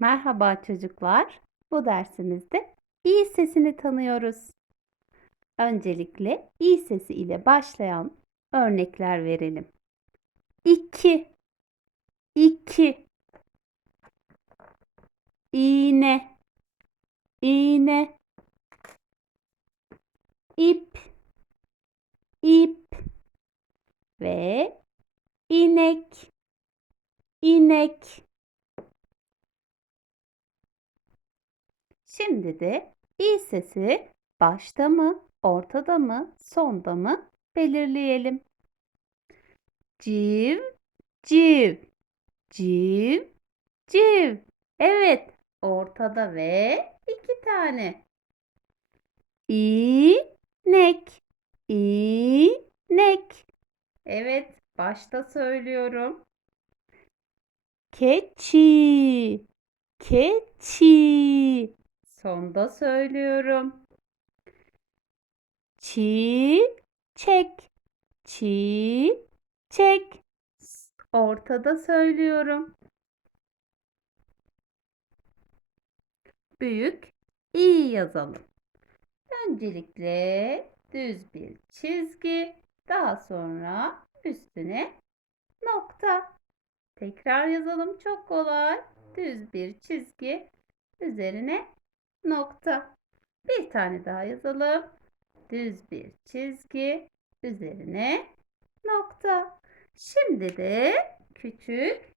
Merhaba çocuklar. Bu dersimizde i sesini tanıyoruz. Öncelikle i sesi ile başlayan örnekler verelim. 2 2 iğne iğne ip ip ve inek inek Şimdi de i sesi başta mı, ortada mı, sonda mı belirleyelim. Civ, civ, civ, civ. Evet, ortada ve iki tane. İnek, inek. Evet, başta söylüyorum. Keçi, keçi. Sonda söylüyorum. Çiçek, çiçek. Ortada söylüyorum. Büyük i yazalım. Öncelikle düz bir çizgi, daha sonra üstüne nokta. Tekrar yazalım çok kolay. Düz bir çizgi, üzerine nokta. Bir tane daha yazalım. Düz bir çizgi üzerine nokta. Şimdi de küçük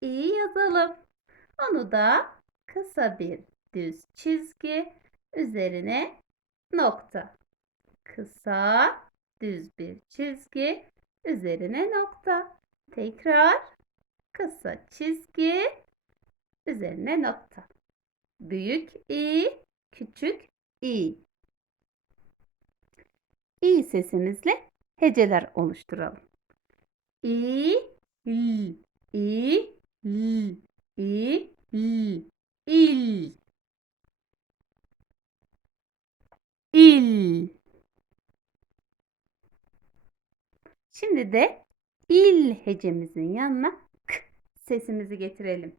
i yazalım. Onu da kısa bir düz çizgi üzerine nokta. Kısa düz bir çizgi üzerine nokta. Tekrar kısa çizgi üzerine nokta. Büyük i, küçük i. İ sesimizle heceler oluşturalım. İ, l, i, l, i, l, il. İl. Şimdi de il hecemizin yanına k sesimizi getirelim.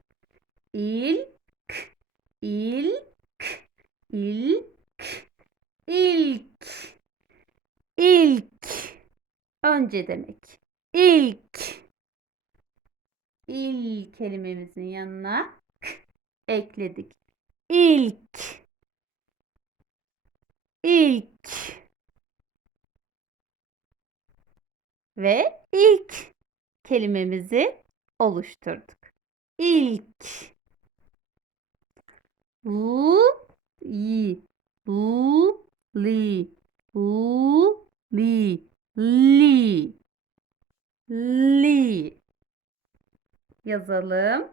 İl, ilk, ilk, ilk, ilk. Önce demek. İlk. İl kelimemizin yanına k ekledik. İlk. İlk. Ve ilk kelimemizi oluşturduk. İlk. L, i, l, li, l, li, li, li. Yazalım.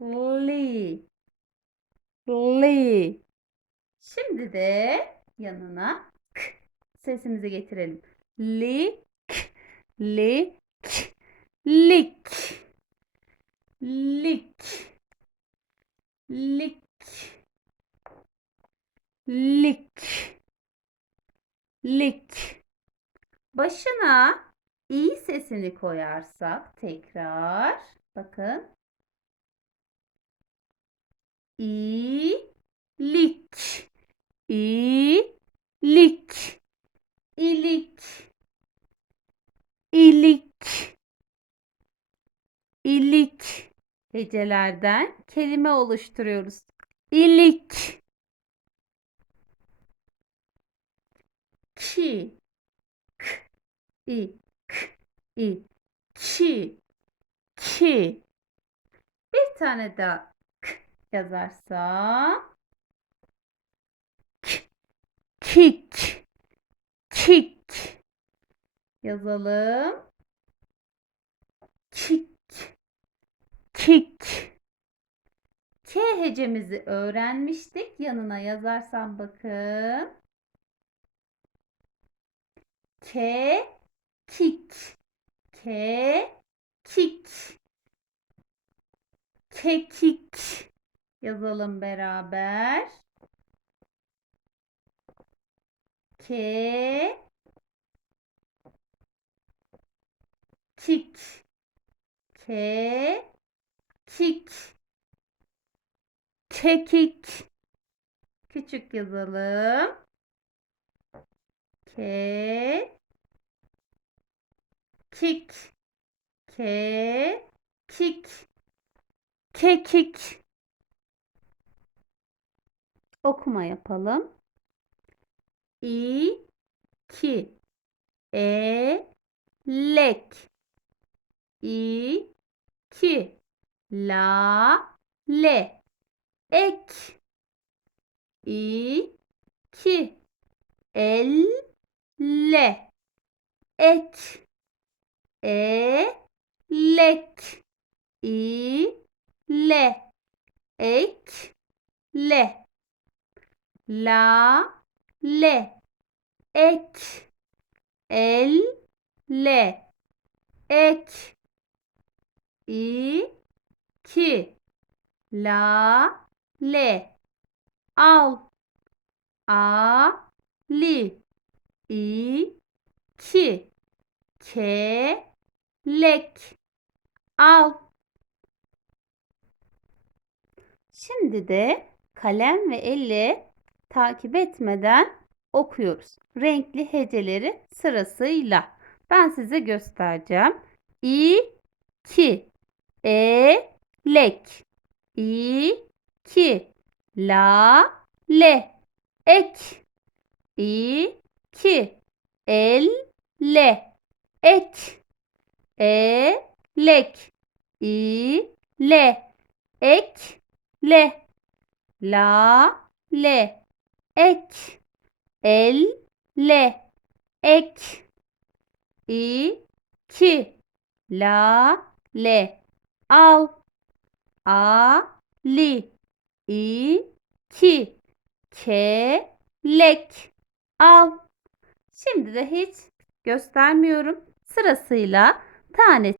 Li, li. Şimdi de yanına k sesimizi getirelim. Li, k, li, lik, lik, lik, lik, lik. Başına i sesini koyarsak tekrar bakın. İ, lik, i, lik, ilik, ilik, ilik hecelerden kelime oluşturuyoruz. İlik, ki, k, i, k, i, ki, ki. Bir tane daha k yazarsam. K, kik, kik. Yazalım. Kik, kik. K hecemizi öğrenmiştik. Yanına yazarsam bakın. K, kik. K, kik. Kekik. Yazalım beraber. K, kik ke kik kekik. Küçük yazalım. Ke kik ke kik kekik. Okuma yapalım. İ ki e lek i ki la le. Ek. İ ki. El le. Ek. E lek. İ le. Ek le. La le. Ek. El le. Ek. İ ki la le. Al. A li. İ ki ke lek al. Şimdi de kalem ve elle takip etmeden okuyoruz. Renkli heceleri sırasıyla. Ben size göstereceğim. İ, ki, e, lek, i, ki, la, le, ek, i, ki, el, le, ek, e, lek, i, le, ek, le, la, le, ek, el, le, ek, i, ki, la, le, al, a, li, i, ki, ke, lek, al. Şimdi de hiç göstermiyorum. Sırasıyla tane